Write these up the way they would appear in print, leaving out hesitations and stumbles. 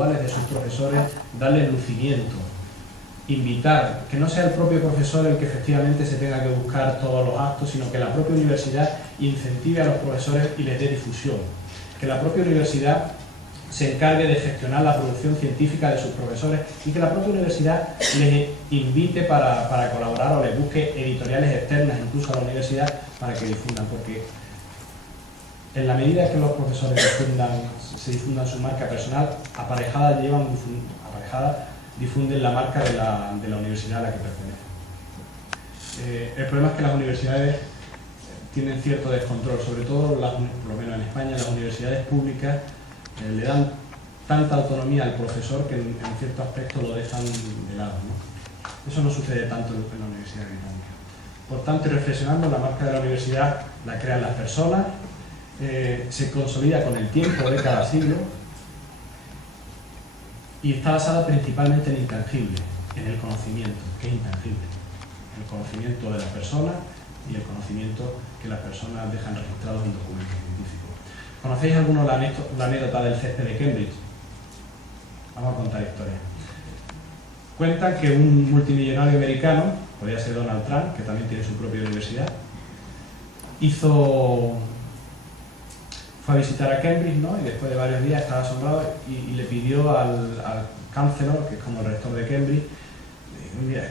individuales de sus profesores, darle lucimiento, invitar, que no sea el propio profesor el que efectivamente se tenga que buscar todos los actos, sino que la propia universidad incentive a los profesores y les dé difusión, que la propia universidad se encargue de gestionar la producción científica de sus profesores y que la propia universidad les invite para colaborar o les busque editoriales externas incluso a la universidad para que difundan, porque en la medida que los profesores se difundan su marca personal, aparejada difunden la marca de la universidad a la que pertenecen. El problema es que las universidades tienen cierto descontrol, sobre todo, por lo menos en España, las universidades públicas le dan tanta autonomía al profesor que en cierto aspecto lo dejan de lado, ¿no? Eso no sucede tanto en la Universidad Británica. Por tanto, y reflexionando, la marca de la universidad la crean las personas, se consolida con el tiempo de cada siglo y está basada principalmente en intangible, en el conocimiento, que es intangible, el conocimiento de las personas y el conocimiento que las personas dejan registrados en documentos científicos. ¿Conocéis alguno la anécdota del césped de Cambridge? Vamos a contar historia. Cuentan que un multimillonario americano, podría ser Donald Trump, que también tiene su propia universidad, fue a visitar a Cambridge, ¿no? Y después de varios días estaba asombrado y le pidió al Chancellor, que es como el rector de Cambridge, mira,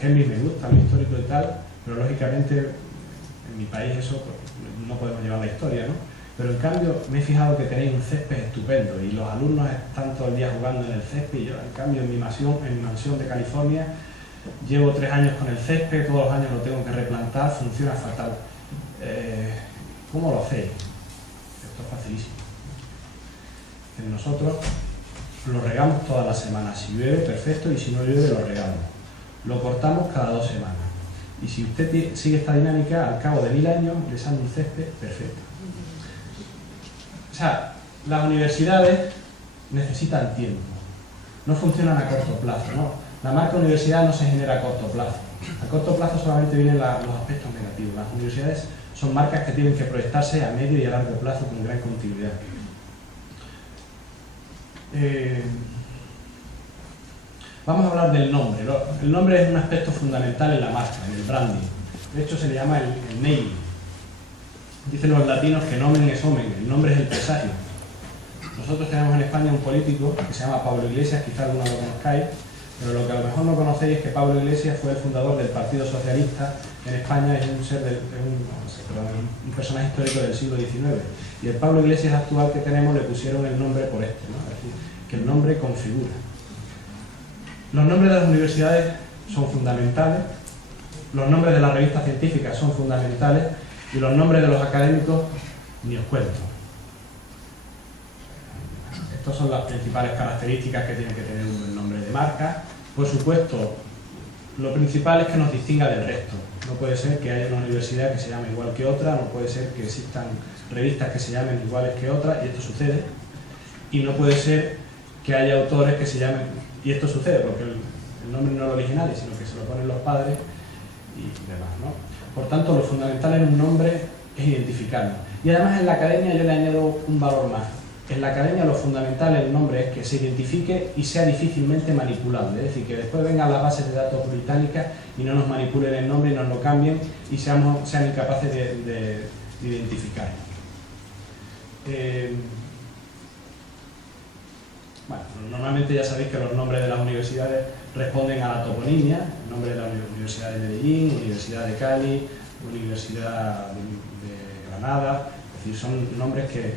Cambridge me gusta, lo histórico y tal, pero lógicamente en mi país eso pues, no podemos llevar la historia, ¿no? Pero en cambio me he fijado que tenéis un césped estupendo y los alumnos están todo el día jugando en el césped y yo en cambio en mi mansión de California llevo 3 años con el césped, todos los años lo tengo que replantar, funciona fatal. ¿Cómo lo hacéis? Esto es facilísimo. Nosotros lo regamos todas las semanas, si llueve perfecto y si no llueve lo regamos. Lo cortamos cada 2 semanas y si usted sigue esta dinámica, al cabo de 1000 años le sale un césped perfecto. O sea, las universidades necesitan tiempo, no funcionan a corto plazo, ¿no? La marca universidad no se genera a corto plazo. A corto plazo solamente vienen los aspectos negativos. Las universidades son marcas que tienen que proyectarse a medio y a largo plazo con gran continuidad. Vamos a hablar del nombre. El nombre es un aspecto fundamental en la marca, en el branding. De hecho se le llama el naming. Dicen los latinos que nomen es omen, el nombre es el presagio. Nosotros tenemos en España un político que se llama Pablo Iglesias, quizás alguno lo conozcáis, pero lo que a lo mejor no conocéis es que Pablo Iglesias fue el fundador del Partido Socialista en España, es un personaje histórico del siglo XIX. Y el Pablo Iglesias actual que tenemos le pusieron el nombre por este, ¿no? Es decir, que el nombre configura. Los nombres de las universidades son fundamentales, los nombres de las revistas científicas son fundamentales, y los nombres de los académicos ni os cuento. Estas son las principales características que tiene que tener un nombre de marca. Por supuesto, lo principal es que nos distinga del resto. No puede ser que haya una universidad que se llame igual que otra, no puede ser que existan revistas que se llamen iguales que otras, y esto sucede. Y no puede ser que haya autores que se llamen, y esto sucede porque el nombre no es original, sino que se lo ponen los padres y demás, ¿no? Por tanto, lo fundamental en un nombre es identificarlo. Y además en la academia yo le añado un valor más. En la academia lo fundamental en el nombre es que se identifique y sea difícilmente manipulable. Es decir, que después vengan las bases de datos británicas y no nos manipulen el nombre y nos lo cambien y sean incapaces de identificar. Bueno, normalmente ya sabéis que los nombres de las universidades responden a la toponimia, el nombre de la Universidad de Medellín, Universidad de Cali, Universidad de Granada, es decir, son nombres que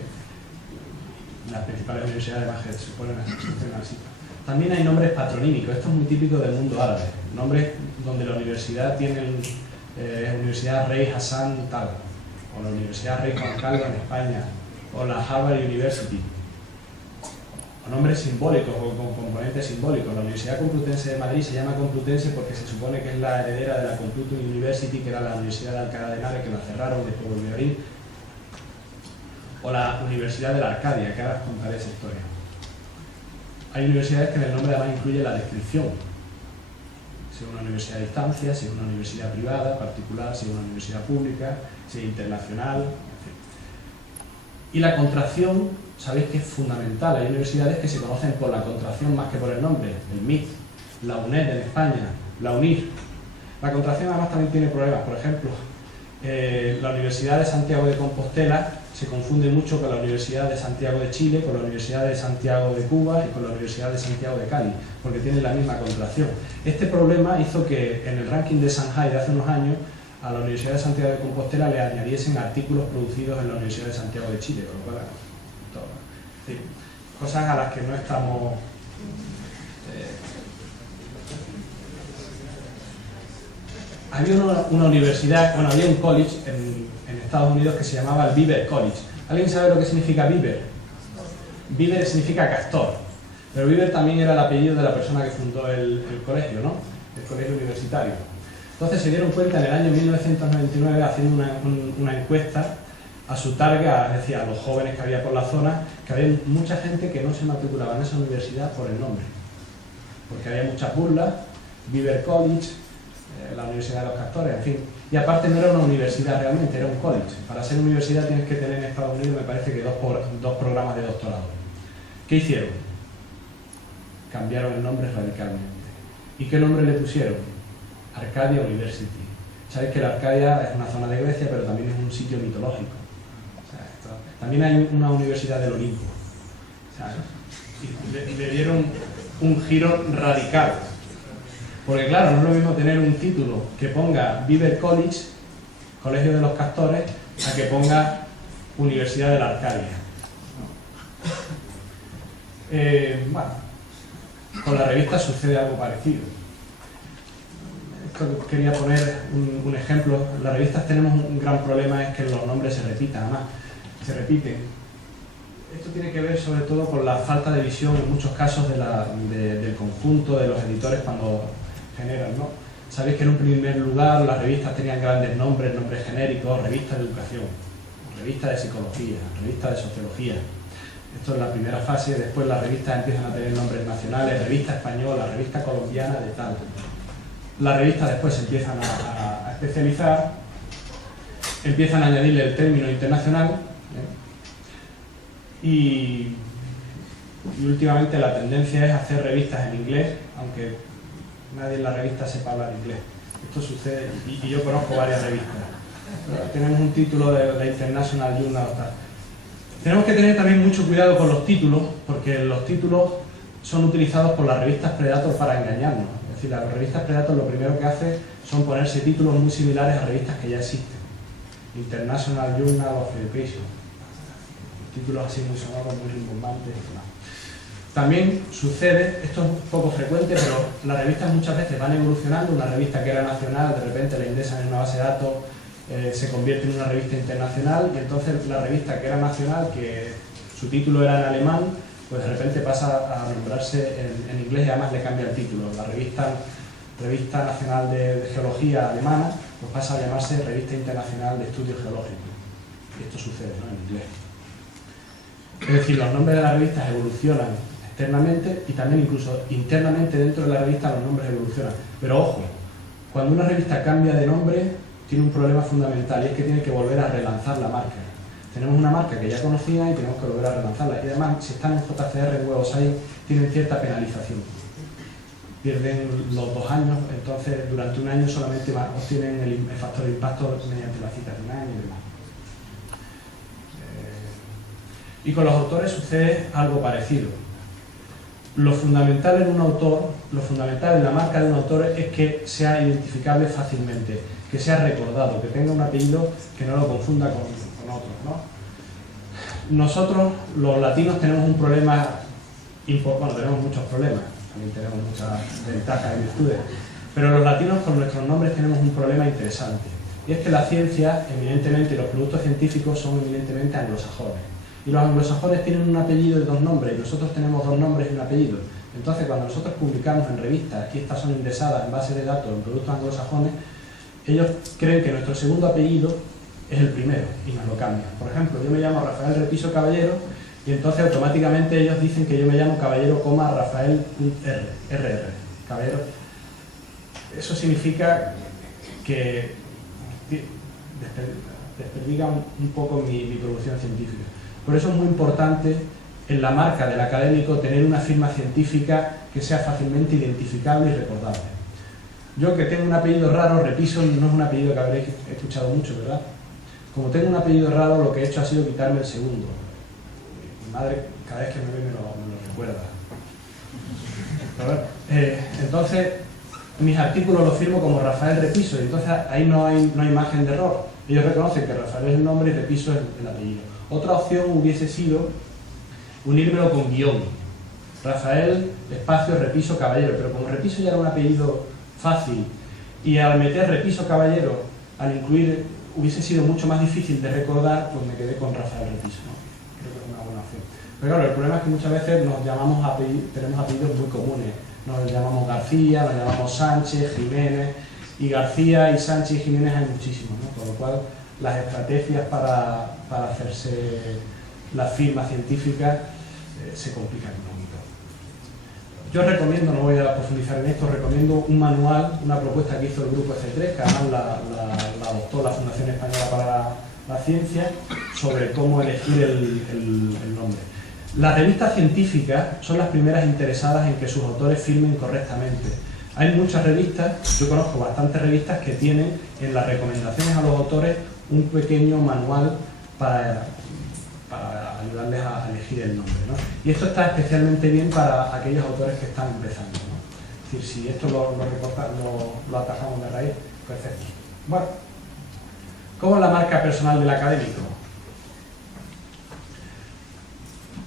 las principales universidades más que se ponen así. También hay nombres patronímicos, esto es muy típico del mundo árabe, nombres donde la universidad tiene Universidad Rey Hassan tal, o la Universidad Rey Juan Carlos en España, o la Harvard University. Nombres simbólicos o con componentes simbólicos. La Universidad Complutense de Madrid se llama Complutense porque se supone que es la heredera de la Complutum University, que era la Universidad de Alcalá de Henares, que la cerraron, después volvió a abrir. O la Universidad de la Arcadia, que ahora os contaré esa historia. Hay universidades que en el nombre además incluye la descripción. Si es una universidad a distancia, si es una universidad privada, particular, si es una universidad pública, si es internacional, en fin. Y la contracción sabéis que es fundamental. Hay universidades que se conocen por la contracción más que por el nombre. El MIT, la UNED en España, la UNIR. La contracción además también tiene problemas. Por ejemplo, la Universidad de Santiago de Compostela se confunde mucho con la Universidad de Santiago de Chile, con la Universidad de Santiago de Cuba y con la Universidad de Santiago de Cali, porque tienen la misma contracción. Este problema hizo que en el ranking de Shanghai de hace unos años a la Universidad de Santiago de Compostela le añadiesen artículos producidos en la Universidad de Santiago de Chile, con lo cual, sí, cosas a las que no estamos... Había una universidad, bueno, había un college en Estados Unidos que se llamaba el Beaver College. ¿Alguien sabe lo que significa Beaver? Beaver significa castor, pero Beaver también era el apellido de la persona que fundó el colegio, ¿no? El colegio universitario. Entonces se dieron cuenta en el año 1999, haciendo una encuesta a su targa, es decir, a los jóvenes que había por la zona, que había mucha gente que no se matriculaba en esa universidad por el nombre, porque había muchas burlas. Beaver College, la Universidad de los Castores, en fin. Y aparte no era una universidad realmente, era un college. Para ser universidad tienes que tener en Estados Unidos, me parece que dos programas de doctorado. ¿Qué hicieron? Cambiaron el nombre radicalmente. ¿Y qué nombre le pusieron? Arcadia University. Sabéis que la Arcadia es una zona de Grecia, pero también es un sitio mitológico. O sea, también hay una universidad del Olimpo. O sea, y le dieron un giro radical. Porque claro, no es lo mismo tener un título que ponga Beaver College, Colegio de los Castores, a que ponga Universidad de la Arcadia. Bueno, con la revista sucede algo parecido. Esto quería poner un ejemplo. En las revistas tenemos un gran problema, es que los nombres se repitan, además, se repiten. Esto tiene que ver sobre todo con la falta de visión en muchos casos del conjunto de los editores cuando general, ¿no? Sabéis que en un primer lugar las revistas tenían grandes nombres genéricos, revista de educación, revista de psicología, revista de sociología. Esto es la primera fase. Después las revistas empiezan a tener nombres nacionales, revista española, revista colombiana, de tal. Las revistas después se empiezan a especializar, empiezan a añadirle el término internacional, y últimamente la tendencia es hacer revistas en inglés, aunque nadie en la revista sepa hablar inglés. Esto sucede, y yo conozco varias revistas. Tenemos un título de la International Journal. Tenemos que tener también mucho cuidado con los títulos, porque los títulos son utilizados por las revistas Predator para engañarnos. Es decir, las revistas Predator lo primero que hacen son ponerse títulos muy similares a revistas que ya existen. International Journal of Education. Títulos así muy sonoros, muy rimbombantes. También sucede, esto es un poco frecuente, pero las revistas muchas veces van evolucionando. Una revista que era nacional, de repente la indexan en una base de datos, se convierte en una revista internacional, y entonces la revista que era nacional, que su título era en alemán, pues de repente pasa a nombrarse en inglés y además le cambia el título. La Revista Nacional de Geología Alemana pues pasa a llamarse Revista Internacional de Estudios Geológicos. Y esto sucede, ¿no?, en inglés. Es decir, los nombres de las revistas evolucionan externamente y también incluso internamente dentro de la revista los nombres evolucionan. Pero ojo, cuando una revista cambia de nombre tiene un problema fundamental, y es que tiene que volver a relanzar la marca. Tenemos una marca que ya conocía y tenemos que volver a relanzarla. Y además, si están en JCR, en Web of Science, tienen cierta penalización. Pierden los 2 años, entonces durante un año solamente obtienen el factor de impacto mediante la cita de un año y demás. Y con los autores sucede algo parecido. Lo fundamental en un autor, lo fundamental en la marca de un autor es que sea identificable fácilmente, que sea recordado, que tenga un apellido que no lo confunda con otros, ¿no? Nosotros, los latinos, tenemos un problema, bueno, tenemos muchos problemas, también tenemos muchas ventajas y virtudes, pero los latinos con nuestros nombres tenemos un problema interesante, y es que la ciencia, eminentemente, los productos científicos son eminentemente anglosajones. Y los anglosajones tienen un apellido y 2 nombres, y nosotros tenemos 2 nombres y un apellido. Entonces, cuando nosotros publicamos en revistas, y estas son indexadas en base de datos en productos anglosajones, ellos creen que nuestro segundo apellido es el primero, y nos lo cambian. Por ejemplo, yo me llamo Rafael Repiso Caballero, y entonces automáticamente ellos dicen que yo me llamo Caballero, Rafael RR, Caballero. Eso significa que desperdiga un poco mi producción científica. Por eso es muy importante en la marca del académico tener una firma científica que sea fácilmente identificable y recordable. Yo, que tengo un apellido raro, Repiso no es un apellido que habréis escuchado mucho, ¿verdad? Como tengo un apellido raro, lo que he hecho ha sido quitarme el segundo. Mi madre, cada vez que me ve, me lo recuerda. Entonces, mis artículos los firmo como Rafael Repiso, y entonces ahí no hay margen de error. Ellos reconocen que Rafael es el nombre y Repiso es el apellido. Otra opción hubiese sido unírmelo con guión. Rafael, espacio, Repiso, Caballero. Pero como Repiso ya era un apellido fácil, y al meter Repiso, Caballero, al incluir, hubiese sido mucho más difícil de recordar, pues me quedé con Rafael Repiso, ¿no? Creo que es una buena opción. Pero claro, el problema es que muchas veces tenemos apellidos muy comunes. Nos llamamos García, nos llamamos Sánchez, Jiménez, y García y Sánchez y Jiménez hay muchísimos, ¿no? Con lo cual las estrategias para hacerse las firmas científicas se complican un poquito. Yo recomiendo, no voy a profundizar en esto, recomiendo un manual, una propuesta que hizo el grupo F3, que además la adoptó la Fundación Española para la Ciencia, sobre cómo elegir el nombre. Las revistas científicas son las primeras interesadas en que sus autores firmen correctamente. Hay muchas revistas, yo conozco bastantes revistas que tienen en las recomendaciones a los autores un pequeño manual para ayudarles a elegir el nombre, ¿no? Y esto está especialmente bien para aquellos autores que están empezando, ¿no? Es decir, si esto lo atajamos de raíz, perfecto. Bueno, ¿cómo es la marca personal del académico?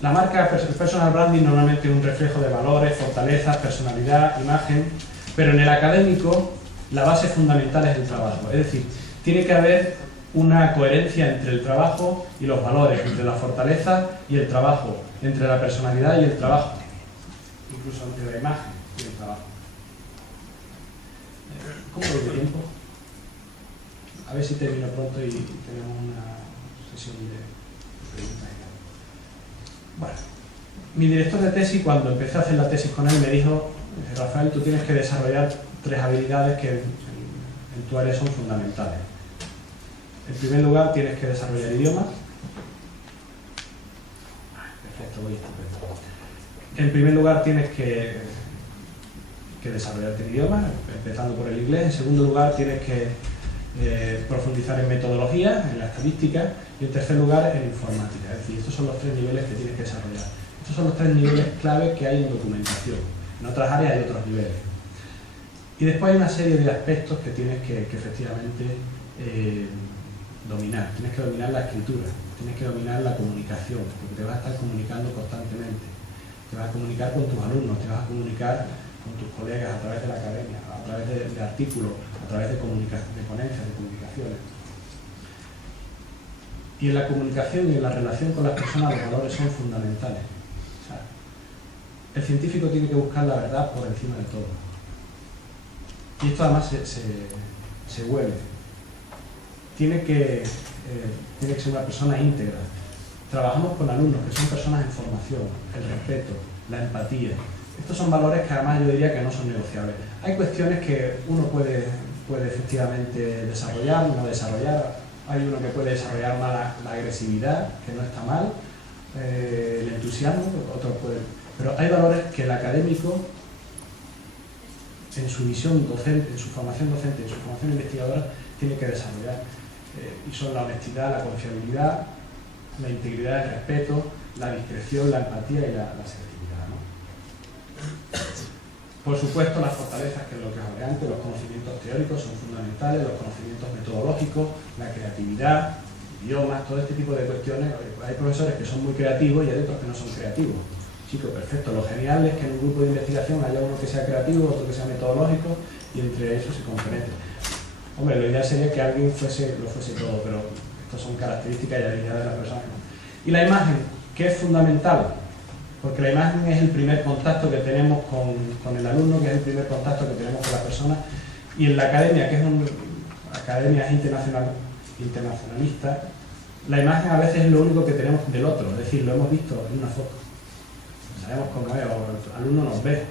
La marca personal branding normalmente es un reflejo de valores, fortalezas, personalidad, imagen, pero en el académico la base fundamental es el trabajo. Es decir, tiene que haber una coherencia entre el trabajo y los valores, entre la fortaleza y el trabajo, entre la personalidad y el trabajo, incluso entre la imagen y el trabajo. ¿Cómo voy de tiempo? A ver si termino pronto y tenemos una sesión de preguntas. Bueno, mi director de tesis, cuando empecé a hacer la tesis con él, me dijo: Rafael, tú tienes que desarrollar 3 habilidades que en tu área son fundamentales. En primer lugar, tienes que desarrollar idiomas. Perfecto, voy estupendo. En primer lugar, tienes que desarrollarte en idiomas, empezando por el inglés. En segundo lugar, tienes que profundizar en metodología, en la estadística. Y en tercer lugar, en informática. Es decir, estos son los 3 niveles que tienes que desarrollar. Estos son los 3 niveles clave que hay en documentación. En otras áreas hay otros niveles. Y después hay una serie de aspectos que tienes que efectivamente dominar. Tienes que dominar la escritura, tienes que dominar la comunicación, porque te vas a estar comunicando constantemente. Te vas a comunicar con tus alumnos, te vas a comunicar con tus colegas a través de la academia, a través de artículos, a través de ponencias, de comunicaciones. Y en la comunicación y en la relación con las personas los valores son fundamentales. O sea, el científico tiene que buscar la verdad por encima de todo. Y esto además se vuelve. Tiene que ser una persona íntegra. Trabajamos con alumnos que son personas en formación, el respeto, la empatía. Estos son valores que además yo diría que no son negociables. Hay cuestiones que uno puede efectivamente desarrollar, no desarrollar. Hay uno que puede desarrollar más la agresividad, que no está mal, el entusiasmo, otros pueden. Pero hay valores que el académico, en su visión docente, en su formación docente, en su formación investigadora, tiene que desarrollar. Y son la honestidad, la confiabilidad, la integridad, el respeto, la discreción, la empatía y la asertividad, ¿no? Por supuesto, las fortalezas, que es lo que hablé antes, los conocimientos teóricos son fundamentales, los conocimientos metodológicos, la creatividad, idiomas, todo este tipo de cuestiones. Hay profesores que son muy creativos y hay otros que no son creativos. Chicos, perfecto. Lo genial es que en un grupo de investigación haya uno que sea creativo, otro que sea metodológico y entre esos se compenetre. Hombre, lo ideal sería que alguien lo fuese todo, pero estas son características y habilidades de la persona. Y la imagen, que es fundamental, porque la imagen es el primer contacto que tenemos con el alumno, que es el primer contacto que tenemos con la persona, y en la academia, que es una academia internacionalista, la imagen a veces es lo único que tenemos del otro, es decir, lo hemos visto en una foto, sabemos cómo es, o el alumno nos ve.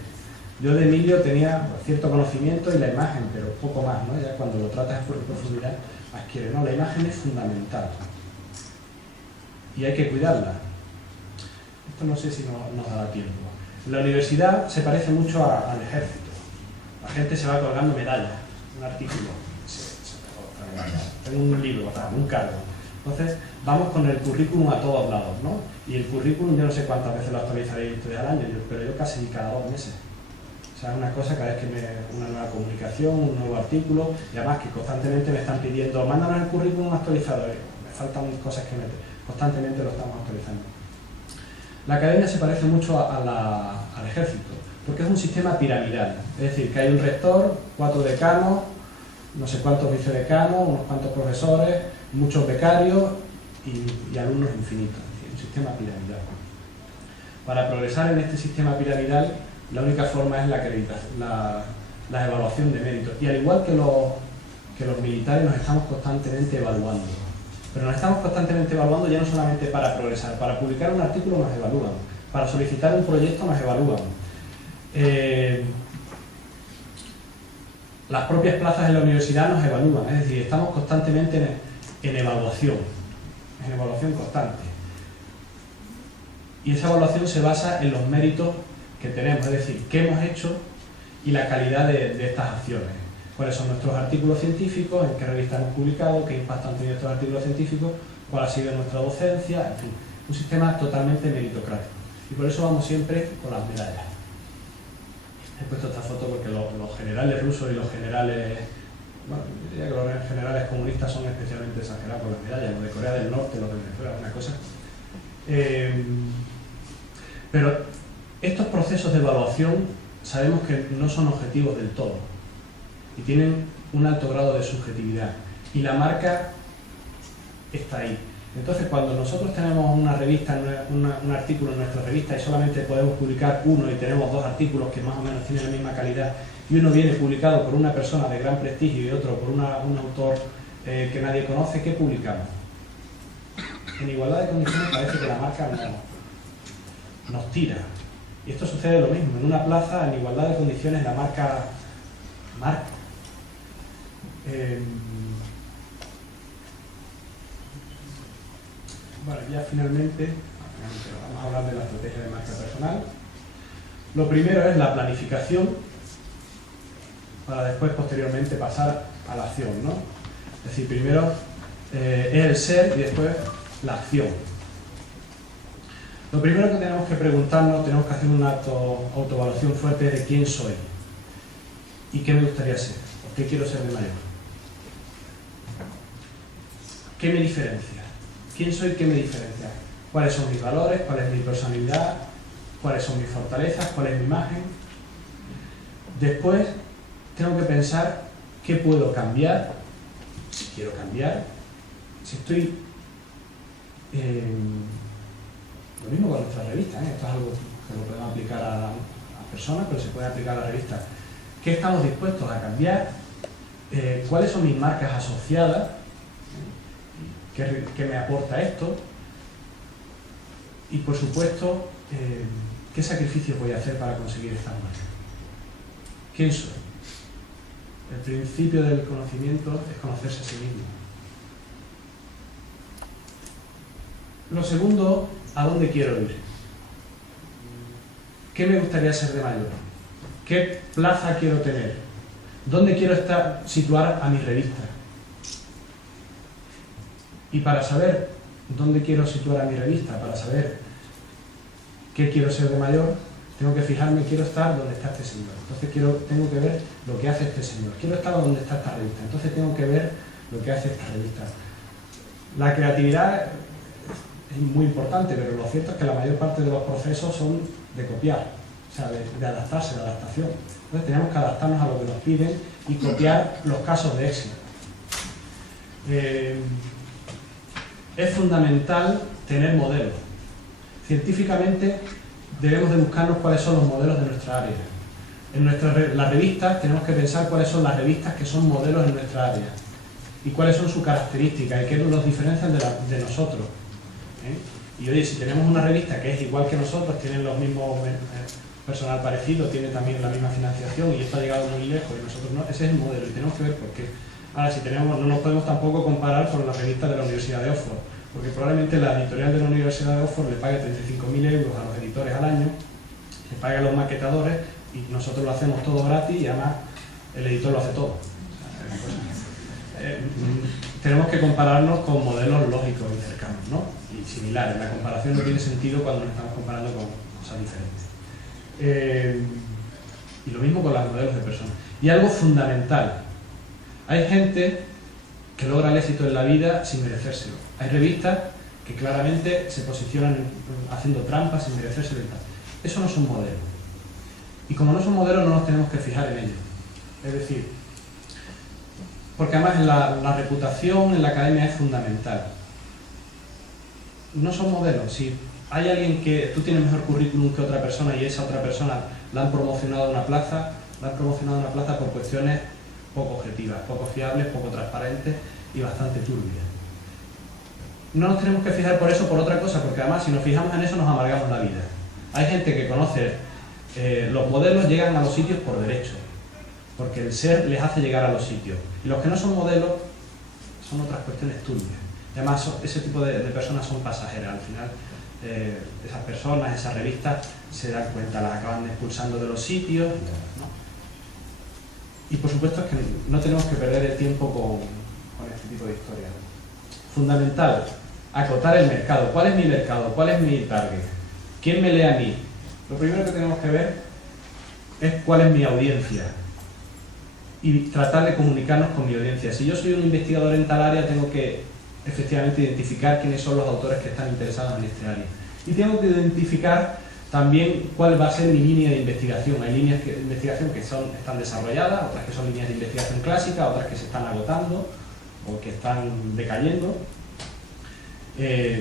Yo de Emilio tenía cierto conocimiento y la imagen, pero poco más, ¿no? Ya cuando lo tratas en profundidad adquiere, ¿no? La imagen es fundamental. y hay que cuidarla. Esto no sé si nos dará tiempo. La universidad se parece mucho al ejército. La gente se va colgando medallas, un artículo, un libro, un cargo. Entonces, vamos con el currículum a todos lados, ¿no? Y el currículum, yo no sé cuántas veces lo actualizaréis ustedes al año, pero yo casi cada 2 meses. O sea, es una cosa, cada vez que una nueva comunicación, un nuevo artículo, y además que constantemente me están pidiendo, mándanos el currículum actualizado, me faltan cosas que meter, constantemente lo estamos actualizando. La academia se parece mucho al ejército, porque es un sistema piramidal, es decir, que hay un rector, 4 decanos, no sé cuántos vicedecanos, unos cuantos profesores, muchos becarios y alumnos infinitos, es decir, un sistema piramidal. Para progresar en este sistema piramidal, la única forma es la evaluación de méritos. Y al igual que los militares, nos estamos constantemente evaluando. Pero nos estamos constantemente evaluando ya no solamente para progresar, para publicar un artículo nos evalúan, para solicitar un proyecto nos evalúan. Las propias plazas en la universidad nos evalúan, es decir, estamos constantemente en evaluación constante. Y esa evaluación se basa en los méritos que tenemos, es decir, qué hemos hecho y la calidad de estas acciones. Cuáles son nuestros artículos científicos, en qué revistas hemos publicado, qué impacto han tenido estos artículos científicos, cuál ha sido nuestra docencia, en fin, un sistema totalmente meritocrático. Y por eso vamos siempre con las medallas. He puesto esta foto porque los generales rusos y los generales, bueno, yo diría que los generales comunistas son especialmente exagerados con las medallas, los de Corea del Norte, los de Venezuela, una cosa. Pero estos procesos de evaluación sabemos que no son objetivos del todo y tienen un alto grado de subjetividad y la marca está ahí. Entonces, cuando nosotros tenemos una revista, un artículo en nuestra revista y solamente podemos publicar uno y tenemos 2 artículos que más o menos tienen la misma calidad y uno viene publicado por una persona de gran prestigio y otro por un autor que nadie conoce, ¿qué publicamos? En igualdad de condiciones parece que la marca nos tira. Y esto sucede lo mismo. En una plaza, en igualdad de condiciones, la marca marca. Bueno, ya finalmente vamos a hablar de la estrategia de marca personal. Lo primero es la planificación para después, posteriormente, pasar a la acción, ¿no? Es decir, primero es el ser y después la acción. Lo primero que tenemos que preguntarnos, tenemos que hacer una autoevaluación fuerte de quién soy y qué me gustaría ser, o qué quiero ser de mayor. ¿Qué me diferencia? ¿Quién soy? ¿Qué me diferencia? ¿Cuáles son mis valores? ¿Cuál es mi personalidad? ¿Cuáles son mis fortalezas? ¿Cuál es mi imagen? Después tengo que pensar qué puedo cambiar, si quiero cambiar, si estoy... Lo mismo con nuestra revista, ¿eh? Esto es algo que lo podemos aplicar a personas, pero se puede aplicar a la revista. ¿Qué estamos dispuestos a cambiar? ¿Cuáles son mis marcas asociadas? ¿Qué me aporta esto? Y por supuesto, ¿qué sacrificios voy a hacer para conseguir estas marcas? ¿Quién soy? El principio del conocimiento es conocerse a sí mismo. Lo segundo, ¿a dónde quiero ir? ¿Qué me gustaría ser de mayor? ¿Qué plaza quiero tener? ¿Dónde quiero situar a mi revista? Y para saber dónde quiero situar a mi revista, para saber qué quiero ser de mayor, tengo que fijarme, quiero estar donde está este señor. Entonces tengo que ver lo que hace este señor. Quiero estar donde está esta revista. Entonces tengo que ver lo que hace esta revista. La creatividad es muy importante, pero lo cierto es que la mayor parte de los procesos son de copiar, o sea, de adaptarse, de adaptación. Entonces tenemos que adaptarnos a lo que nos piden y copiar los casos de éxito. Es fundamental tener modelos. Científicamente debemos de buscarnos cuáles son los modelos de nuestra área. En las revistas tenemos que pensar cuáles son las revistas que son modelos en nuestra área y cuáles son sus características y qué nos diferencian de nosotros. Y oye, si tenemos una revista que es igual que nosotros, tiene los mismos personal parecido, tiene también la misma financiación y esto ha llegado muy lejos y nosotros no, ese es el modelo y tenemos que ver por qué. Ahora, si tenemos, no nos podemos tampoco comparar con la revista de la Universidad de Oxford, porque probablemente la editorial de la Universidad de Oxford le pague 35.000 euros a los editores al año, le pague a los maquetadores y nosotros lo hacemos todo gratis y además el editor lo hace todo. Tenemos que compararnos con modelos lógicos y cercanos, ¿no? Y similares. La comparación no tiene sentido cuando nos estamos comparando con cosas diferentes. Y lo mismo con los modelos de personas. Y algo fundamental. Hay gente que logra el éxito en la vida sin merecérselo. Hay revistas que claramente se posicionan haciendo trampas sin merecérselo y tal. Eso no son modelos. Y como no son modelos, no nos tenemos que fijar en ellos. Es decir, porque además la reputación en la academia es fundamental. No son modelos. Si hay alguien que tú tienes mejor currículum que otra persona y esa otra persona la han promocionado a una plaza, por cuestiones poco objetivas, poco fiables, poco transparentes y bastante turbias. No nos tenemos que fijar por eso, por otra cosa, porque además si nos fijamos en eso nos amargamos la vida. Hay gente que conoce los modelos, llegan a los sitios por derecho, porque el ser les hace llegar a los sitios. Y los que no son modelos son otras cuestiones turbias. Además, ese tipo de personas son pasajeras. Al final, esas personas, esas revistas, se dan cuenta, las acaban expulsando de los sitios, ¿no? Y por supuesto es que no tenemos que perder el tiempo con este tipo de historias. Fundamental, acotar el mercado. ¿Cuál es mi mercado? ¿Cuál es mi target? ¿Quién me lee a mí? Lo primero que tenemos que ver es cuál es mi audiencia y tratar de comunicarnos con mi audiencia. Si yo soy un investigador en tal área, tengo que efectivamente identificar quiénes son los autores que están interesados en este área. Y tengo que identificar también cuál va a ser mi línea de investigación. Hay líneas de investigación que están desarrolladas, otras que son líneas de investigación clásicas, otras que se están agotando o que están decayendo.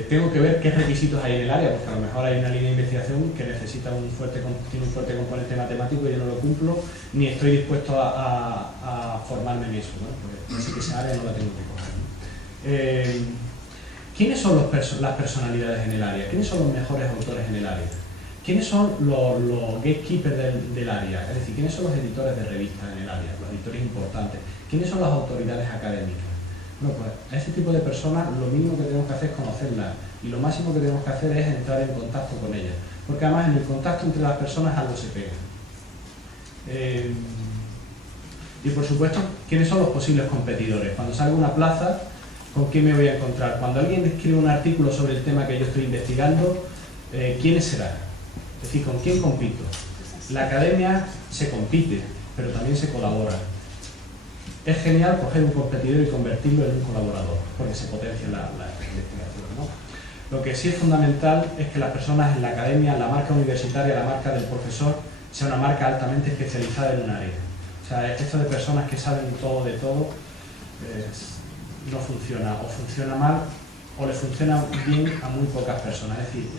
Tengo que ver qué requisitos hay en el área, porque a lo mejor hay una línea de investigación que necesita tiene un fuerte componente matemático y yo no lo cumplo, ni estoy dispuesto a formarme en eso, ¿no? Porque así que esa área no la tengo que coger, ¿no? ¿Quiénes son las personalidades en el área? ¿Quiénes son los mejores autores en el área? ¿Quiénes son los gatekeepers del área? Es decir, ¿quiénes son los editores de revistas en el área? Los editores importantes. ¿Quiénes son las autoridades académicas? Bueno, pues a ese tipo de personas lo mínimo que tenemos que hacer es conocerlas y lo máximo que tenemos que hacer es entrar en contacto con ellas, porque además en el contacto entre las personas algo se pega. Y por supuesto, ¿quiénes son los posibles competidores? Cuando salga a una plaza, ¿con quién me voy a encontrar? Cuando alguien escribe un artículo sobre el tema que yo estoy investigando, ¿quiénes serán? Es decir, ¿con quién compito? La academia se compite, pero también se colabora. Es genial coger un competidor y convertirlo en un colaborador, porque se potencia la investigación, ¿no? Lo que sí es fundamental es que las personas en la academia, la marca universitaria, la marca del profesor, sea una marca altamente especializada en un área. O sea, esto de personas que saben todo de todo no funciona, o funciona mal, o le funciona bien a muy pocas personas. Es decir,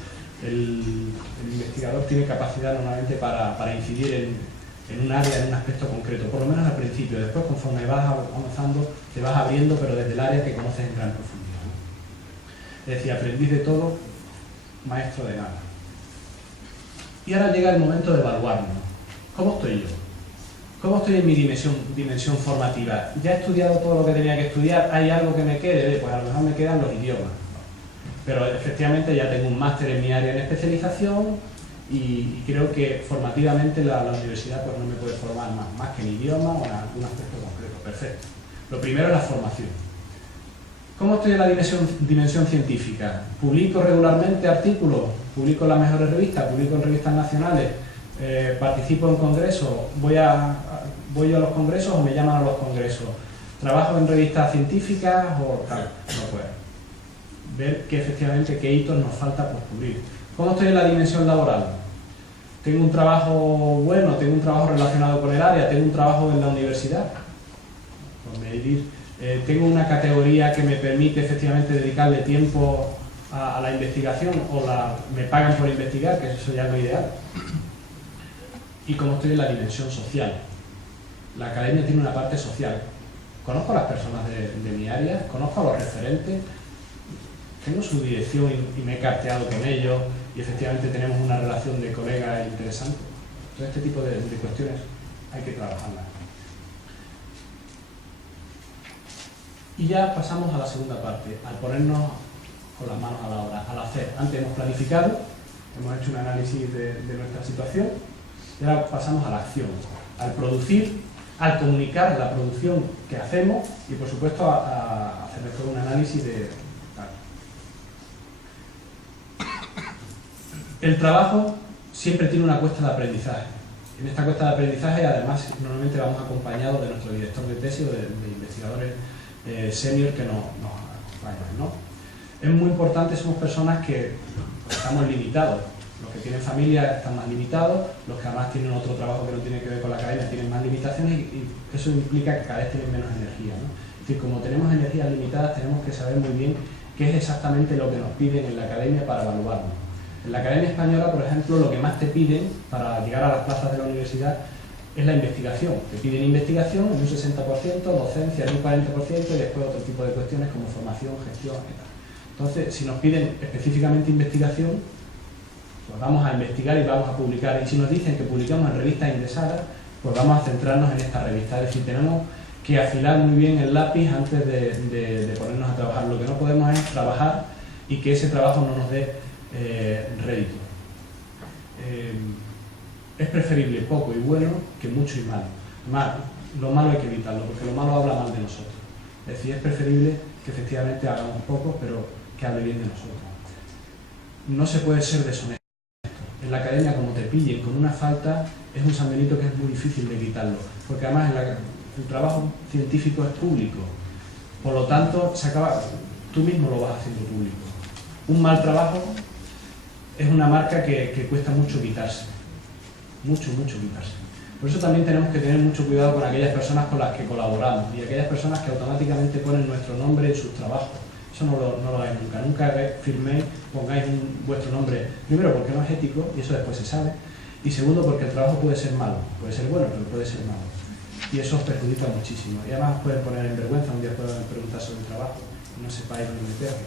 el investigador tiene capacidad normalmente para incidir en un área, en un aspecto concreto, por lo menos al principio. Después, conforme vas avanzando, te vas abriendo, pero desde el área que conoces en gran profundidad, ¿no? Es decir, aprendiz de todo, maestro de nada. Y ahora llega el momento de evaluarnos. ¿Cómo estoy yo? ¿Cómo estoy en mi dimensión formativa? ¿Ya he estudiado todo lo que tenía que estudiar? ¿Hay algo que me quede? Pues a lo mejor me quedan los idiomas. Pero efectivamente ya tengo un máster en mi área en especialización, y creo que formativamente la universidad pues no me puede formar más que en idioma o en algún aspecto concreto. Perfecto. Lo primero es la formación. ¿Cómo estoy en la dimensión científica? ¿Publico regularmente artículos? ¿Publico en las mejores revistas? ¿Publico en revistas nacionales? ¿Participo en congresos? ¿Voy yo a los congresos o me llaman a los congresos? ¿Trabajo en revistas científicas o tal? No puedo. Ver que efectivamente qué hitos nos falta por cubrir. ¿Cómo estoy en la dimensión laboral? ¿Tengo un trabajo bueno? ¿Tengo un trabajo relacionado con el área? ¿Tengo un trabajo en la universidad? Por medir. ¿Tengo una categoría que me permite efectivamente dedicarle tiempo a la investigación o me pagan por investigar, que eso ya es lo ideal? ¿Y cómo estoy en la dimensión social? La academia tiene una parte social. Conozco a las personas de mi área, conozco a los referentes, tengo su dirección y me he carteado con ellos y efectivamente tenemos una relación de colega interesante. Entonces este tipo de cuestiones hay que trabajarlas. Y ya pasamos a la segunda parte, al ponernos con las manos a la obra, al hacer. Antes hemos planificado, hemos hecho un análisis de nuestra situación y ahora pasamos a la acción, al producir, al comunicar la producción que hacemos y por supuesto a hacer después un análisis de... El trabajo siempre tiene una cuesta de aprendizaje. En esta cuesta de aprendizaje además normalmente vamos acompañados de nuestro director de tesis o de investigadores senior que nos acompañan, ¿no? Es muy importante, somos personas que estamos limitados. Los que tienen familia están más limitados, los que además tienen otro trabajo que no tiene que ver con la academia tienen más limitaciones y eso implica que cada vez tienen menos energía, ¿no? Es decir, como tenemos energías limitadas tenemos que saber muy bien qué es exactamente lo que nos piden en la academia para evaluarnos. En la Academia Española, por ejemplo, lo que más te piden para llegar a las plazas de la universidad es la investigación. Te piden investigación en un 60%, docencia en un 40% y después otro tipo de cuestiones como formación, gestión y tal. Entonces, si nos piden específicamente investigación, pues vamos a investigar y vamos a publicar. Y si nos dicen que publicamos en revistas ingresadas, pues vamos a centrarnos en esta revista. Es decir, tenemos que afilar muy bien el lápiz antes de ponernos a trabajar. Lo que no podemos es trabajar y que ese trabajo no nos dé rédito. Es preferible poco y bueno que mucho y malo. Lo malo hay que evitarlo, porque lo malo habla mal de nosotros. Es decir, es preferible que efectivamente hagamos poco, pero que hable bien de nosotros. No se puede ser deshonesto. En la academia, como te pillen con una falta, es un San Benito que es muy difícil de quitarlo, porque además el trabajo científico es público. Por lo tanto, tú mismo lo vas haciendo público. Un mal trabajo es una marca que cuesta mucho quitarse, mucho quitarse. Por eso también tenemos que tener mucho cuidado con aquellas personas con las que colaboramos y aquellas personas que automáticamente ponen nuestro nombre en sus trabajos. Eso no lo hagáis nunca. Nunca firméis, pongáis vuestro nombre, primero porque no es ético y eso después se sabe, y segundo porque el trabajo puede ser malo, puede ser bueno, pero puede ser malo. Y eso os perjudica muchísimo. Y además os pueden poner en vergüenza, un día pueden preguntar sobre el trabajo y no sepáis dónde meterlo.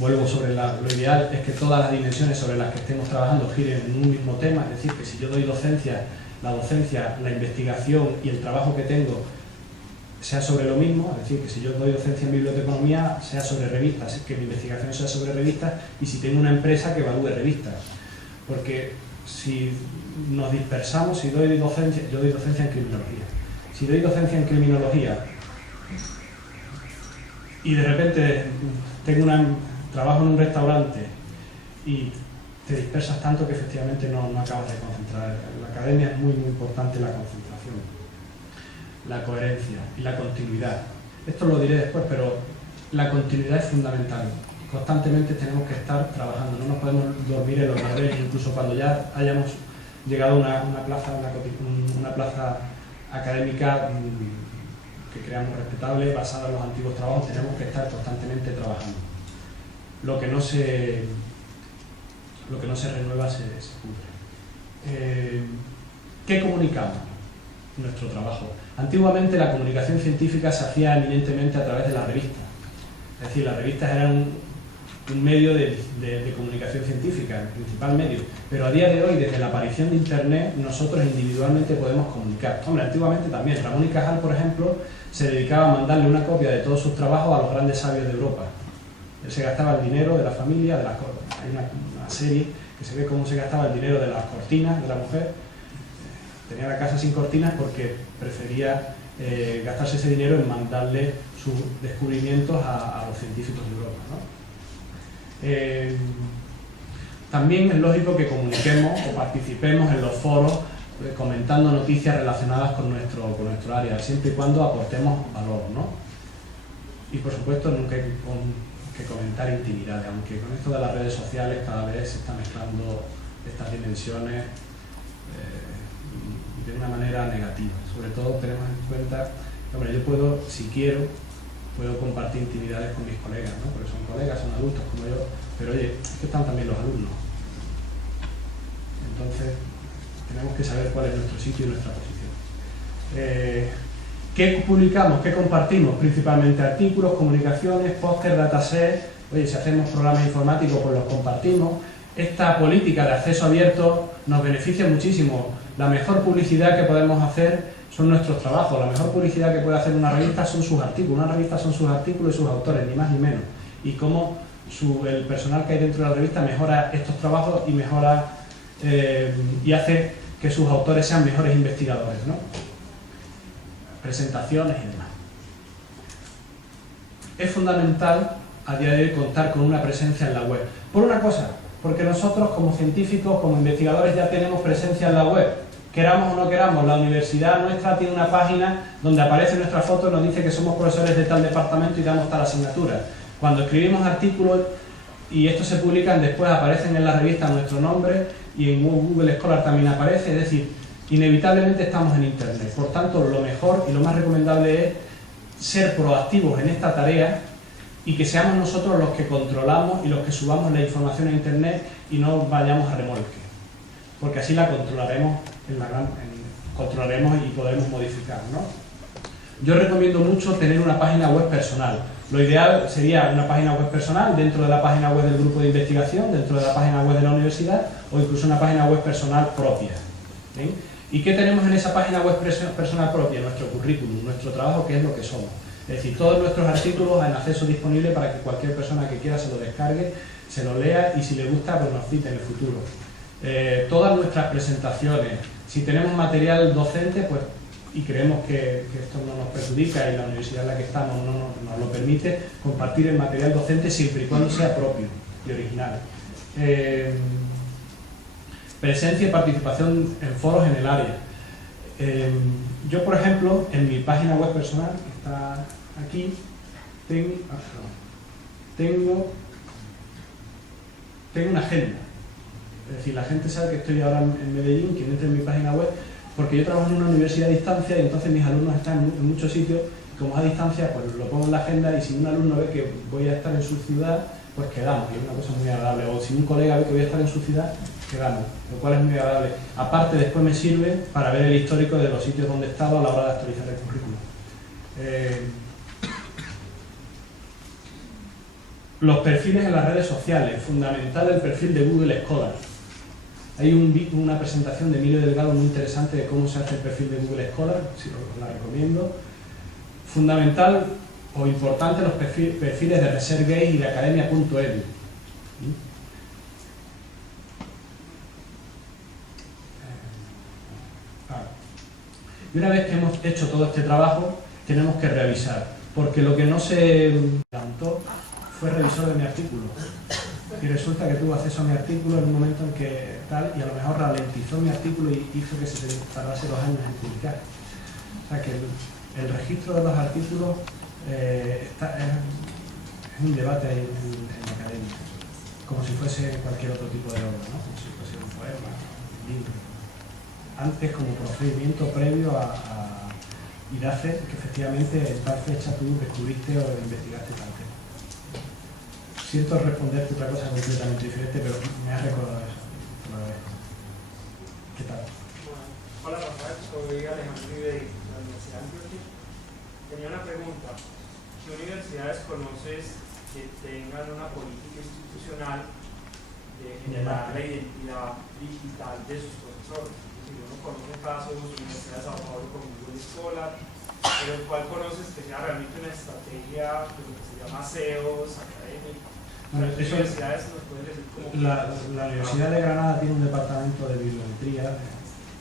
Vuelvo sobre lo ideal es que todas las dimensiones sobre las que estemos trabajando giren en un mismo tema, es decir, que si yo doy docencia, la investigación y el trabajo que tengo sea sobre lo mismo, es decir, que si yo doy docencia en biblioteconomía sea sobre revistas, que mi investigación sea sobre revistas y si tengo una empresa que evalúe revistas, porque si nos dispersamos, si doy docencia, yo doy docencia en criminología, si doy docencia en criminología y de repente trabajo en un restaurante y te dispersas tanto que efectivamente no acabas de concentrar. En la academia es muy importante la concentración, la coherencia y la continuidad. Esto lo diré después, pero la continuidad es fundamental. Constantemente tenemos que estar trabajando, no nos podemos dormir en los laureles, incluso cuando ya hayamos llegado a una plaza académica que creamos respetable, basada en los antiguos trabajos, tenemos que estar constantemente trabajando. Lo que no se renueva se pudre. ¿Qué comunicamos? Nuestro trabajo. Antiguamente la comunicación científica se hacía eminentemente a través de las revistas. Es decir, las revistas eran un medio de comunicación científica, el principal medio. Pero a día de hoy, desde la aparición de Internet, nosotros individualmente podemos comunicar. Hombre, antiguamente también. Ramón y Cajal, por ejemplo, se dedicaba a mandarle una copia de todos sus trabajos a los grandes sabios de Europa. Él se gastaba el dinero de la familia, hay una serie que se ve cómo se gastaba el dinero de las cortinas de la mujer. Tenía la casa sin cortinas porque prefería gastarse ese dinero en mandarle sus descubrimientos a los científicos de Europa, ¿no? También es lógico que comuniquemos o participemos en los foros comentando noticias relacionadas con nuestro área, siempre y cuando aportemos valor, ¿no? Y por supuesto nunca hay que comentar intimidades, aunque con esto de las redes sociales cada vez se están mezclando estas dimensiones de una manera negativa. Sobre todo tenemos en cuenta que, hombre, yo puedo, si quiero, puedo compartir intimidades con mis colegas, ¿no? Porque son colegas, son adultos como yo, pero oye, es que están también los alumnos. Entonces, tenemos que saber cuál es nuestro sitio y nuestra posición. ¿Qué publicamos? ¿Qué compartimos? Principalmente artículos, comunicaciones, póster, datasets. Oye, si hacemos programas informáticos, pues los compartimos. Esta política de acceso abierto nos beneficia muchísimo. La mejor publicidad que podemos hacer son nuestros trabajos. La mejor publicidad que puede hacer una revista son sus artículos. Una revista son sus artículos y sus autores, ni más ni menos. Y cómo el personal que hay dentro de la revista mejora estos trabajos y mejora y hace que sus autores sean mejores investigadores, ¿no? Presentaciones y demás. Es fundamental a día de hoy contar con una presencia en la web. Por una cosa, porque nosotros como científicos, como investigadores ya tenemos presencia en la web. Queramos o no queramos, la universidad nuestra tiene una página donde aparece nuestra foto y nos dice que somos profesores de tal departamento y damos tal asignatura. Cuando escribimos artículos y estos se publican, después aparecen en la revista nuestro nombre y en Google Scholar también aparece, es decir, inevitablemente estamos en Internet. Por tanto, lo mejor y lo más recomendable es ser proactivos en esta tarea y que seamos nosotros los que controlamos y los que subamos la información a Internet y no vayamos a remolque, porque así la controlaremos controlaremos y podremos modificar, ¿no? Yo recomiendo mucho tener una página web personal. Lo ideal sería una página web personal dentro de la página web del grupo de investigación, dentro de la página web de la universidad o incluso una página web personal propia. ¿Bien? ¿Y qué tenemos en esa página web personal propia? Nuestro currículum, nuestro trabajo, que es lo que somos. Es decir, todos nuestros artículos en acceso disponible para que cualquier persona que quiera se lo descargue, se lo lea y si le gusta pues nos cite en el futuro. Todas nuestras presentaciones, si tenemos material docente pues, y creemos que esto no nos perjudica y la universidad en la que estamos no nos lo permite, compartir el material docente siempre y cuando sea propio y original. Presencia y participación en foros en el área. Yo, por ejemplo, en mi página web personal, que está aquí, tengo una agenda. Es decir, la gente sabe que estoy ahora en Medellín, quien entre en mi página web, porque yo trabajo en una universidad a distancia y entonces mis alumnos están en muchos sitios, y como es a distancia, pues lo pongo en la agenda y si un alumno ve que voy a estar en su ciudad, pues quedamos, y es una cosa muy agradable. O si un colega ve que voy a estar en su ciudad, quedamos, lo cual es muy agradable. Aparte, después me sirve para ver el histórico de los sitios donde he estado a la hora de actualizar el currículum. Los perfiles en las redes sociales, fundamental el perfil de Google Scholar. Hay una presentación de Emilio Delgado muy interesante de cómo se hace el perfil de Google Scholar, si os la recomiendo. Fundamental o importante los perfiles de ResearchGate y de Academia.edu. Y una vez que hemos hecho todo este trabajo, tenemos que revisar, porque lo que no se adelantó fue revisor de mi artículo. Y resulta que tuvo acceso a mi artículo en un momento en que tal, y a lo mejor ralentizó mi artículo y hizo que se tardase 2 años en publicar. O sea que el registro de los artículos es un debate en la academia, como si fuese cualquier otro tipo de obra, ¿no? Como si fuese un poema, un libro. Antes, como procedimiento previo y de hacer que efectivamente en tal fecha tú descubriste o investigaste tal tema. Siento responderte otra cosa completamente diferente, pero me has recordado eso. ¿Qué tal? Hola Rafael, soy Alejandro de la Universidad de Antioquia. Tenía una pregunta. ¿Qué universidades conoces que tengan una política institucional de generar la identidad digital de sus profesores? Es decir, uno conoce casos de universidades de Sao Paulo como Google Scholar, pero ¿cuál conoces que sea realmente una estrategia de lo que se llama SEOs, académica? Bueno, eso es, la Universidad de Granada tiene un departamento de bibliometría,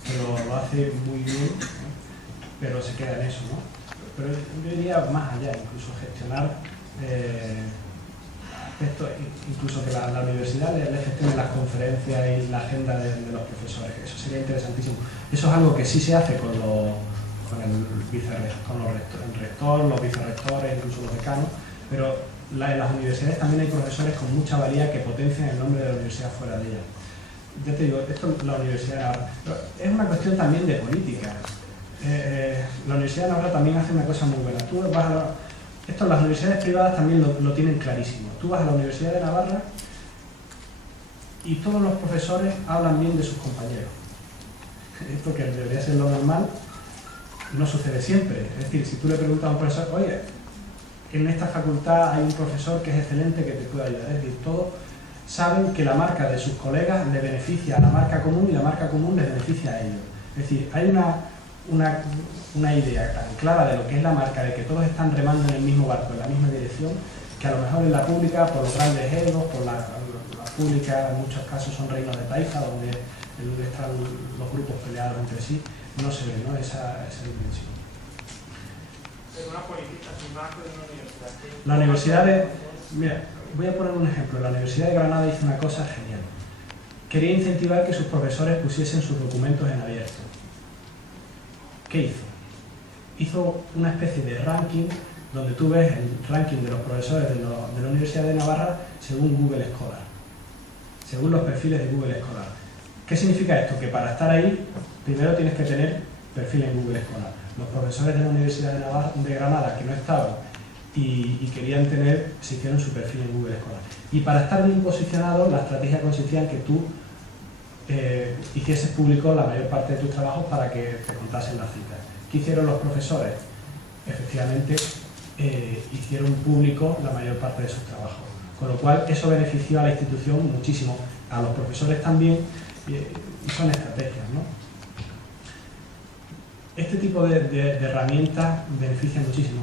pero lo hace muy bien, ¿no? Pero se queda en eso, ¿no? Pero yo diría más allá, incluso gestionar aspectos, incluso que la universidad le gestione las conferencias y la agenda de los profesores. Eso sería interesantísimo. Eso es algo que sí se hace con el rector, los vicerrectores, incluso los decanos, pero en las universidades también hay profesores con mucha valía que potencian el nombre de la universidad fuera de ella. Ya te digo, esto es la Universidad de Navarra. Es una cuestión también de política. La Universidad de Navarra también hace una cosa muy buena. Esto las universidades privadas también lo tienen clarísimo. Tú vas a la Universidad de Navarra y todos los profesores hablan bien de sus compañeros. Esto que debería ser lo normal, no sucede siempre. Es decir, si tú le preguntas a un profesor, oye, en esta facultad hay un profesor que es excelente que te puede ayudar. Es decir, todos saben que la marca de sus colegas le beneficia a la marca común y la marca común les beneficia a ellos. Es decir, hay una idea tan clara de lo que es la marca, de que todos están remando en el mismo barco, en la misma dirección, que a lo mejor en la pública, por los grandes egos, por la pública en muchos casos son reinos de taifa, donde están los grupos peleados entre sí, no se ve, ¿no?, esa dimensión. Una política sin marco de una universidad. La universidad de... Mira, voy a poner un ejemplo. La Universidad de Granada hizo una cosa genial. Quería incentivar que sus profesores pusiesen sus documentos en abierto. ¿Qué hizo? Hizo una especie de ranking donde tú ves el ranking de los profesores de la Universidad de Navarra según Google Scholar, según los perfiles de Google Scholar. ¿Qué significa esto? Que para estar ahí, primero tienes que tener perfil en Google Scholar. Los profesores de la Universidad de Granada que no estaban y querían tener, se hicieron su perfil en Google Scholar. Y para estar bien posicionado, la estrategia consistía en que tú hicieses público la mayor parte de tus trabajos para que te contasen las citas. ¿Qué hicieron los profesores? Efectivamente, hicieron público la mayor parte de sus trabajos. Con lo cual, eso benefició a la institución muchísimo, a los profesores también, y son estrategias, ¿no? Este tipo de herramientas benefician muchísimo.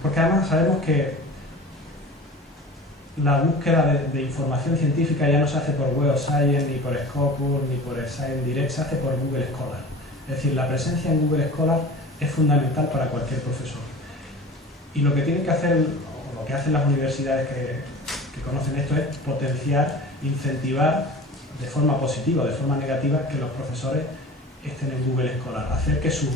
Porque además sabemos que la búsqueda de información científica ya no se hace por Web of Science, ni por Scopus, ni por Science Direct, se hace por Google Scholar. Es decir, la presencia en Google Scholar es fundamental para cualquier profesor. Y lo que tienen que hacer, o lo que hacen las universidades que conocen esto, es potenciar, incentivar de forma positiva o de forma negativa que los profesores estén en Google Scholar, hacer que sus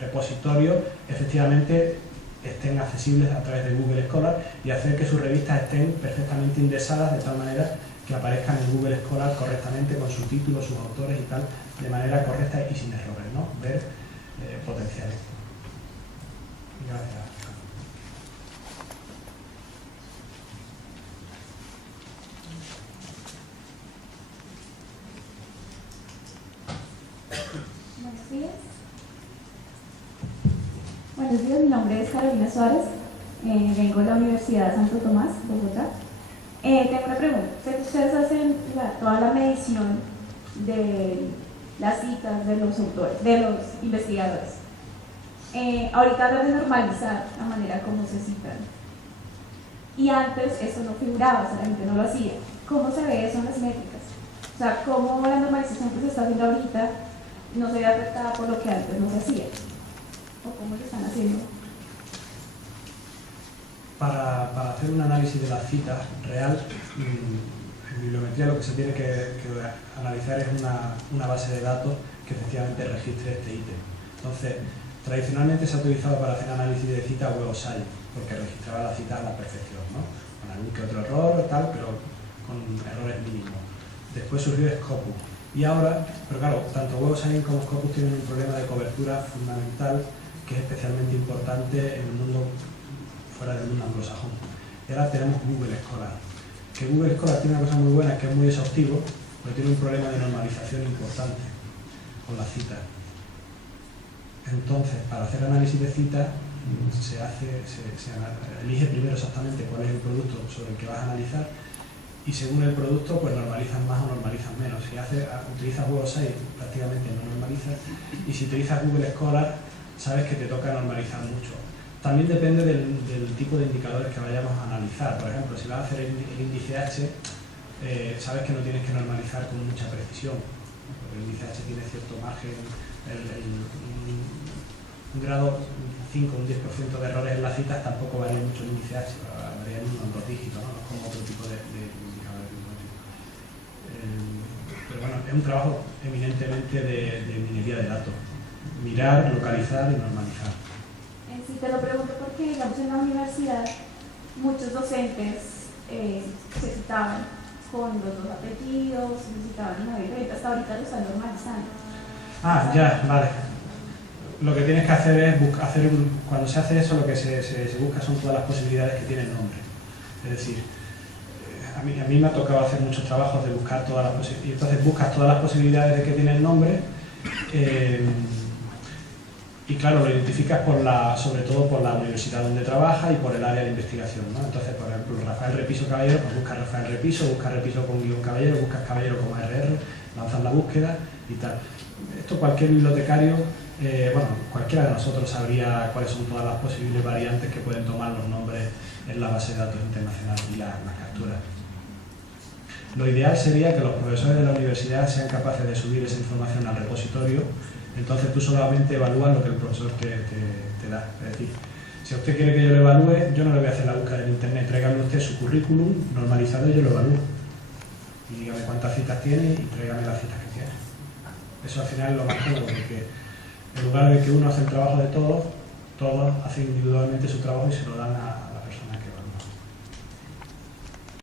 repositorios efectivamente estén accesibles a través de Google Scholar y hacer que sus revistas estén perfectamente indexadas de tal manera que aparezcan en Google Scholar correctamente con sus títulos, sus autores y tal, de manera correcta y sin errores, ¿no? Ver potenciales. Gracias. Buenos días. Buenos días, mi nombre es Carolina Suárez, vengo de la Universidad de Santo Tomás, Bogotá. Tengo una pregunta. Sé que ustedes hacen toda la medición de las citas de los autores, de los investigadores. Ahorita hablan de normalizar la manera como se citan. Y antes eso no figuraba, o sea, la gente no lo hacía. ¿Cómo se ve eso en las métricas? O sea, ¿cómo la normalización que se está haciendo ahorita no se ve afectada por lo que antes no se hacía? ¿O cómo lo están haciendo? Para hacer un análisis de las citas real, en bibliometría lo que se tiene que analizar es una base de datos que efectivamente registre este ítem. Entonces, tradicionalmente se ha utilizado para hacer análisis de citas Web of Science, porque registraba la cita a la perfección, ¿no? Con algún que otro error, tal, pero con errores mínimos. Después surgió Scopus. Y ahora, pero claro, tanto Web of Science como Scopus tienen un problema de cobertura fundamental que es especialmente importante en el mundo fuera del mundo anglosajón. Y ahora tenemos Google Scholar. Que Google Scholar tiene una cosa muy buena, que es muy exhaustivo, pero tiene un problema de normalización importante con las citas. Entonces, para hacer análisis de citas, se elige primero exactamente cuál es el producto sobre el que vas a analizar y según el producto, pues normalizas más o normalizas menos. Si utilizas Web of Science, prácticamente no normalizas, y si utilizas Google Scholar, sabes que te toca normalizar mucho. También depende del tipo de indicadores que vayamos a analizar. Por ejemplo, si vas a hacer el índice H, sabes que no tienes que normalizar con mucha precisión, porque el índice H tiene cierto margen, un grado 5 o un 10% de errores en las citas tampoco varía mucho el índice H, varía en unos 2 dígitos, ¿no? Como otro tipo de indicadores. Pero bueno, es un trabajo eminentemente de minería de datos. Mirar, localizar y normalizar. Sí, te lo pregunto porque, digamos, en la universidad muchos docentes se citaban con los dos apellidos, se citaban en la biblioteca, hasta ahorita lo están normalizando. Ah, ya, vale. Lo que tienes que hacer es cuando se hace eso, lo que se busca son todas las posibilidades que tiene el nombre. Es decir, a mí me ha tocado hacer muchos trabajos de buscar todas las posibilidades. Entonces buscas todas las posibilidades de que tiene el nombre. Y claro, lo identificas sobre todo por la universidad donde trabaja y por el área de investigación, ¿no? Entonces, por ejemplo, Rafael Repiso Caballero, pues buscas Rafael Repiso con guión Caballero, buscas Caballero como RR, lanzas la búsqueda y tal. Esto cualquier bibliotecario, bueno, cualquiera de nosotros sabría cuáles son todas las posibles variantes que pueden tomar los nombres en la base de datos internacional y la captura. Lo ideal sería que los profesores de la universidad sean capaces de subir esa información al repositorio, entonces tú solamente evalúas lo que el profesor te da. Es decir, si usted quiere que yo lo evalúe, yo no le voy a hacer la búsqueda en internet, tráigame usted su currículum normalizado y yo lo evalúo. Y dígame cuántas citas tiene y tráigame las citas que tiene. Eso al final es lo más cómodo, porque en lugar de que uno hace el trabajo de todos, todos hacen individualmente su trabajo y se lo dan a